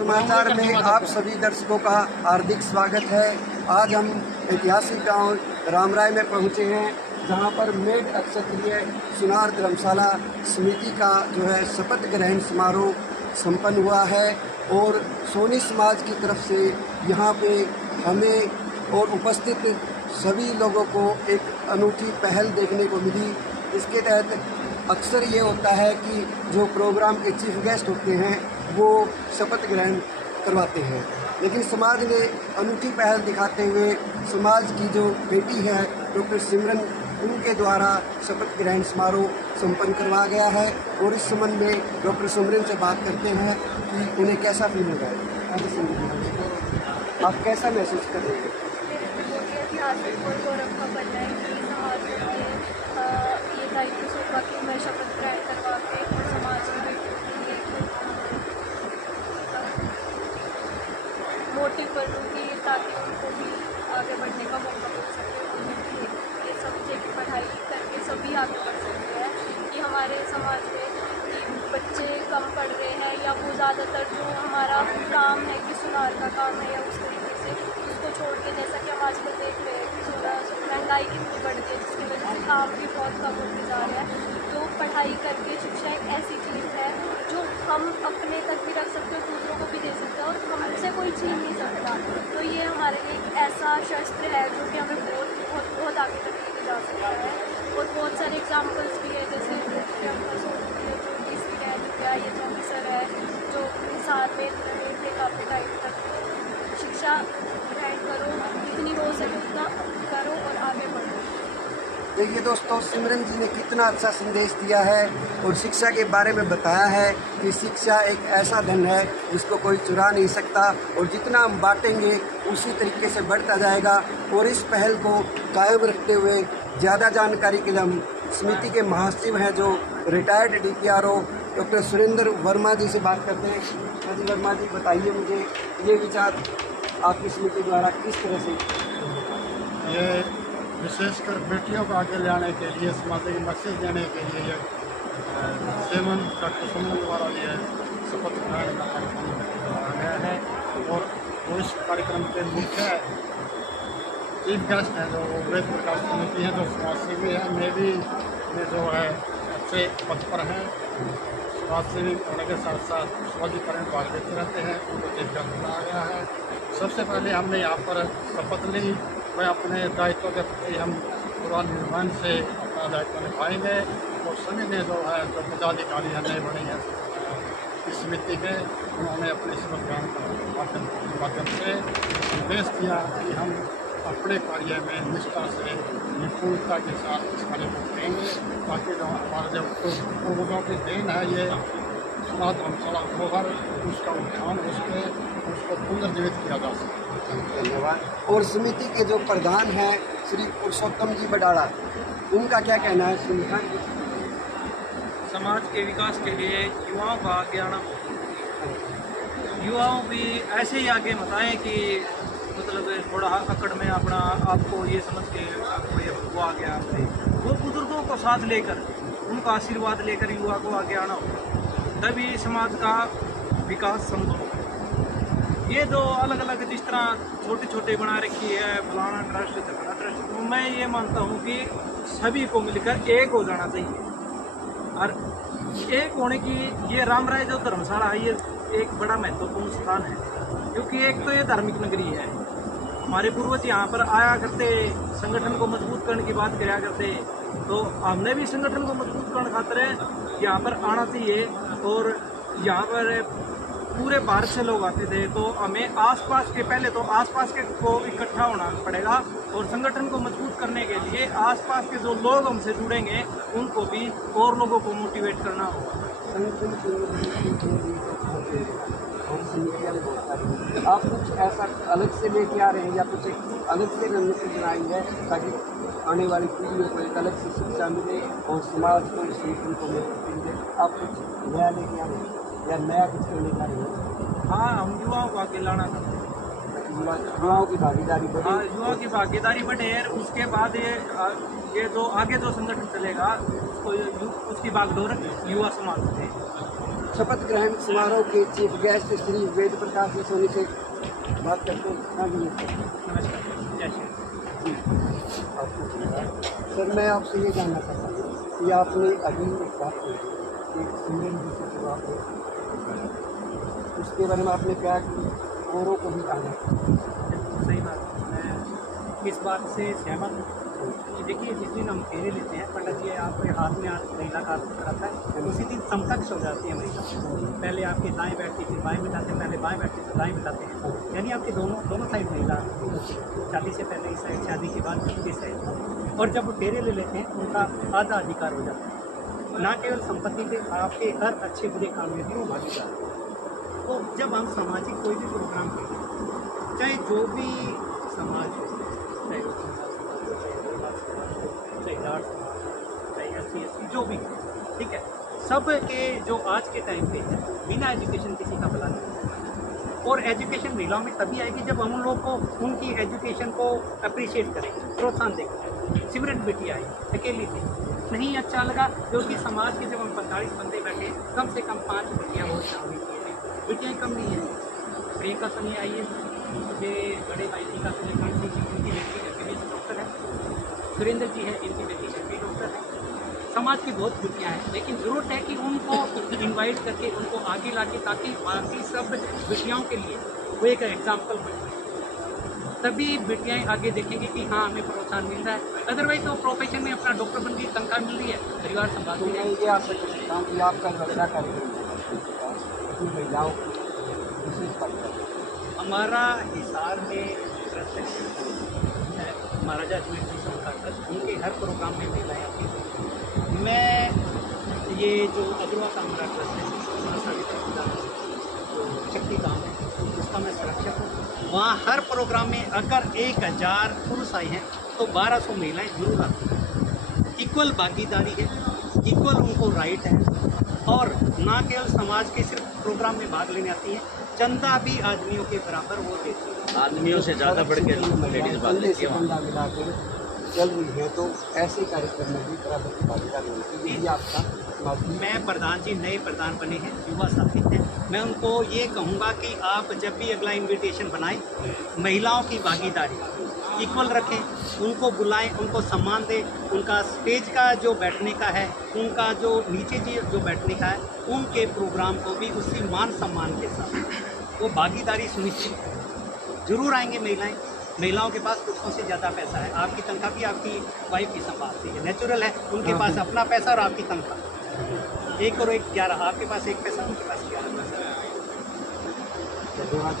समाचार में आप सभी दर्शकों का हार्दिक स्वागत है। आज हम ऐतिहासिक गांव रामराय में पहुंचे हैं, जहां पर मेड क्षत्रिय सुनार धर्मशाला समिति का जो है शपथ ग्रहण समारोह संपन्न हुआ है और सोनी समाज की तरफ से यहां पे हमें और उपस्थित सभी लोगों को एक अनूठी पहल देखने को मिली। इसके तहत अक्सर ये होता है कि जो प्रोग्राम के चीफ गेस्ट होते हैं वो शपथ ग्रहण करवाते हैं, लेकिन समाज ने अनूठी पहल दिखाते हुए समाज की जो बेटी है डॉक्टर सिमरन, उनके द्वारा शपथ ग्रहण समारोह संपन्न करवाया गया है। और इस संबंध में डॉक्टर सिमरन से बात करते हैं कि उन्हें कैसा फील होगा। आप कैसा महसूस कर रहे हैं? ऐतिहासिक और गौरव का बनना है कि समाज में ये दायित्व सौंपा कि मैं शपथ ग्रहण करवा के समाज की बेटियों के लिए मोटिव करूँगी ताकि उनको भी आगे बढ़ने का मौका मिल सके। उनकी ये सब्जेक्ट की पढ़ाई करके सभी आगे बढ़ सकते हैं कि हमारे समाज में कि बच्चे कम पढ़ रहे हैं या वो ज़्यादातर जो हमारा काम है कि सुनार का काम है या उस तरीके से उसको छोड़ के, जैसा कि हम आजकल देख रहे हैं कि महंगाई कितनी बढ़ गई है जिसकी वजह से काम भी बहुत कम होते जा रहे हैं। तो पढ़ाई करके शिक्षा एक ऐसी चीज़ है जो हम अपने तक भी रख सकते हैं, दूसरों को भी दे सकते हैं और हमसे कोई छीन नहीं सकता। तो ये हमारे लिए एक ऐसा शस्त्र है जो कि हमें बहुत आगे तक लेके जा सकता है। और बहुत सारे एग्जाम्पल्स भी है, जैसे जो ये जो ऑफिसर है जो इंसान में इतने काफ़ी टाइम तक शिक्षा ग्रहण करो, जितनी हो सके उतना करो और आगे बढ़ो। देखिए दोस्तों, सिमरन जी ने कितना अच्छा संदेश दिया है और शिक्षा के बारे में बताया है कि शिक्षा एक ऐसा धन है जिसको कोई चुरा नहीं सकता और जितना हम बांटेंगे उसी तरीके से बढ़ता जाएगा। और इस पहल को कायम रखते हुए ज़्यादा जानकारी के लिए हम समिति के महासचिव हैं जो retired DPRO doctor Surendra Verma ji से बात करते हैं। जी वर्मा जी, बताइए मुझे ये विचार आपकी समिति द्वारा किस तरह से? ये विशेषकर बेटियों को आगे लाने के लिए, सामाजिक मैसेज देने के लिए ये डॉक्टर सिमरन द्वारा ये शपथ ग्रहण का कार्यक्रम कराया गया है। और वो इस कार्यक्रम के मुख्य चीफ गेस्ट हैं जो वेद प्रकाश समिति हैं, जो समाजसेवी हैं, मेरी में जो है अच्छे पद पर हैं। समाजसेवी होने के साथ साथ समाजीकरण भाग लेते रहते हैं, उनको चीफ गेस्ट बनाया गया है। सबसे पहले हमने यहाँ पर शपथ ली, वह अपने दायित्व के प्रति हम पूरा निर्माण से अपना दायित्व निभाएंगे। और सभी ने जो है जो पदाधिकारी हैं नए बने हैं इस समिति के, उन्होंने अपने शपथ ग्रहण के माध्यम से निर्देश दिया कि हम अपने कार्य में निष्ठा से निपुणता के साथ इस कार्य को करेंगे, ताकि जो हमारे जो पूर्वजों की देन है ये सुनार धर्मशाला धरोहर, उसका उत्थान हो सके, उसको पुनर्जीवित किया जा सके। धन्यवाद। और समिति के जो प्रधान हैं श्री पुरुषोत्तम जी बडाड़ा, उनका क्या कहना है? समाज के विकास के लिए युवाओं का आगे आना, युवाओं भी ऐसे ही आगे बताएं कि मतलब थोड़ा अकड़ में अपना आपको ये समझ के आपको ये वो आ गया, वो बुजुर्गों को साथ लेकर उनका आशीर्वाद लेकर युवा को आगे आना होगा, तभी समाज का विकास संभव होगा। ये जो अलग अलग जिस तरह छोटे छोटे बना रखी है फलाना ट्रस्ट फलाना ट्रस्ट, तो मैं ये मानता हूँ कि सभी को मिलकर एक हो जाना चाहिए। और एक होने की ये रामराय जो धर्मशाला है ये एक बड़ा महत्वपूर्ण स्थान है, क्योंकि एक तो ये धार्मिक नगरी है। हमारे पूर्वज यहाँ पर आया करते, संगठन को मजबूत करने की बात कराया करते, तो हमने भी संगठन को मजबूत करने खातिर यहाँ पर आना चाहिए। और यहाँ पर पूरे भारत से लोग आते थे, तो हमें आसपास के पहले तो आसपास के को इकट्ठा होना पड़ेगा और संगठन को मजबूत करने के लिए आसपास के जो लोग हमसे जुड़ेंगे उनको भी और लोगों को मोटिवेट करना होगा। आप कुछ ऐसा अलग से लेके आ रहे हैं या कुछ अलग से रणनीति बनाई है ताकि आने वाली पीढ़ियों को एक अलग से शिक्षा मिले और समाज को इस नीति को मिले? आप कुछ नया लेके आ रहे हैं या नया कुछ करने जा रहे हैं? हाँ, हम युवाओं को आगे लाना चाहते हैं, युवाओं की भागीदारी बढ़े। हाँ, युवाओं की भागीदारी बढ़े। उसके बाद ये जो आगे जो संगठन चलेगा उसको उसकी बागडोर युवा समाज से। शपथ ग्रहण समारोह के चीफ गेस्ट श्री वेद प्रकाश जी सोनी से बात करते हैं। हाँ जी नमस्कार, जय श्री सर, मैं आपसे ये जानना चाहता हूँ कि आपने अभी एक बात कही कि सिमरन जी से जो आपने उसके बारे में आपने क्या कि औरों को भी कहना। सही बात है। मैं इस बात से सहमत हूँ कि देखिए, जिस दिन हम फेरे लेते हैं, पंडित जी आपके हाथ में हाथ महिला का हाथ पकड़ाता है, उसी दिन समकक्ष हो जाती है महिला। पहले आपके दाएं बैठती फिर बाएं बिठाते हैं, पहले बाएं बैठते फिर दाएं बिठाते हैं, यानी आपके दोनों साइड महिला, शादी से पहले इस साइड, शादी के बाद इस साइड। और जब वो फेरे ले लेते हैं, उनका आधा अधिकार हो जाता है। ना केवल संपत्ति पे, आपके हर अच्छे बुरे काम में भी वो भागीदार है। तो जब हम सामाजिक कोई भी प्रोग्राम करते हैं, चाहे जो भी समाज हो, चाहे वो चाहे लाट समाज, चाहे SC जो भी, ठीक है, सब के जो आज के टाइम पे है, बिना एजुकेशन किसी का भला नहीं है। और एजुकेशन महिलाओं में तभी आएगी जब हम लोग को उनकी एजुकेशन को अप्रिशिएट करेंगे, प्रोत्साहन देंगे। सिमरन बेटी आई, अकेली थी, नहीं अच्छा लगा, क्योंकि समाज के जब हम 45 बंदे बैठे, कम से कम 5 बेटियाँ बहुत शामिल की थी। बेटियाँ कम नहीं है। प्रियंका सोनी आई है, ये बड़े भाई जी का सोनी कांटी जी, इनकी बेटी भी डॉक्टर है। सुरेंद्र जी है, इनकी बेटी भी डॉक्टर है। समाज की बहुत बेटियाँ हैं, लेकिन ज़रूरत है कि उनको इनवाइट करके उनको आगे लाके, ताकि बाकी सब बेटियों के लिए वो एक एग्जाम्पल बने। तभी बेटियाँ आगे देखेंगे कि हाँ, हमें प्रोत्साहन मिल रहा है। अदरवाइज तो प्रोफेशन में अपना डॉक्टर बन गई, तनख्वाह मिल रही है, परिवार संभाल तो रही मैं है। ये आपसे पूछ सकता हूँ कि आपका रक्षा कार्यक्रम अपनी महिलाओं की विशेष बात है। हमारा हिसार में ट्रस्ट है, महाराजा अजमेर जी संस्था ट्रस्ट, उनके हर प्रोग्राम में महिलाएँ आती हैं। मैं ये जो अग्रवा का हमारा ट्रस्ट है, जो शक्ति धाम है, उसका मैं सुरक्षक हूँ। वहाँ हर प्रोग्राम में अगर 1000 पुरुष आए हैं तो 1200 महिलाएं जरूर आती हैं। इक्वल भागीदारी है, इक्वल उनको राइट है। और ना केवल समाज के सिर्फ प्रोग्राम में भाग लेने आती हैं, चंदा भी आदमियों के बराबर वो देती है। आदमियों से ज़्यादा बढ़ के लेडीज़ भाग लेती है वहाँ। बंदा मिला के चल रही है, तो ऐसे कार्यक्रम में भी बराबर की भागीदारी होती है। यही आपका माध्यम। मैं प्रधान जी नए प्रधान बने हैं, युवा साथी हैं, मैं उनको ये कहूँगा कि आप जब भी अगला इनविटेशन बनाएं, महिलाओं की भागीदारी इक्वल रखें, उनको बुलाएं, उनको सम्मान दें, उनका स्टेज का जो बैठने का है, उनका जो नीचे जो बैठने का है, उनके प्रोग्राम को भी उसी मान सम्मान के साथ वो भागीदारी सुनिश्चित जरूर आएंगे। महिलाओं के पास पुरुषों से ज़्यादा पैसा है, आपकी तनख्वाह भी आपकी वाइफ की संभालती है, नेचुरल है। उनके पास अपना पैसा और आपकी तनख्वाह 1 और 1 11, आपके पास 1 पैसा, उनके पास 11 पैसा। धन्यवाद।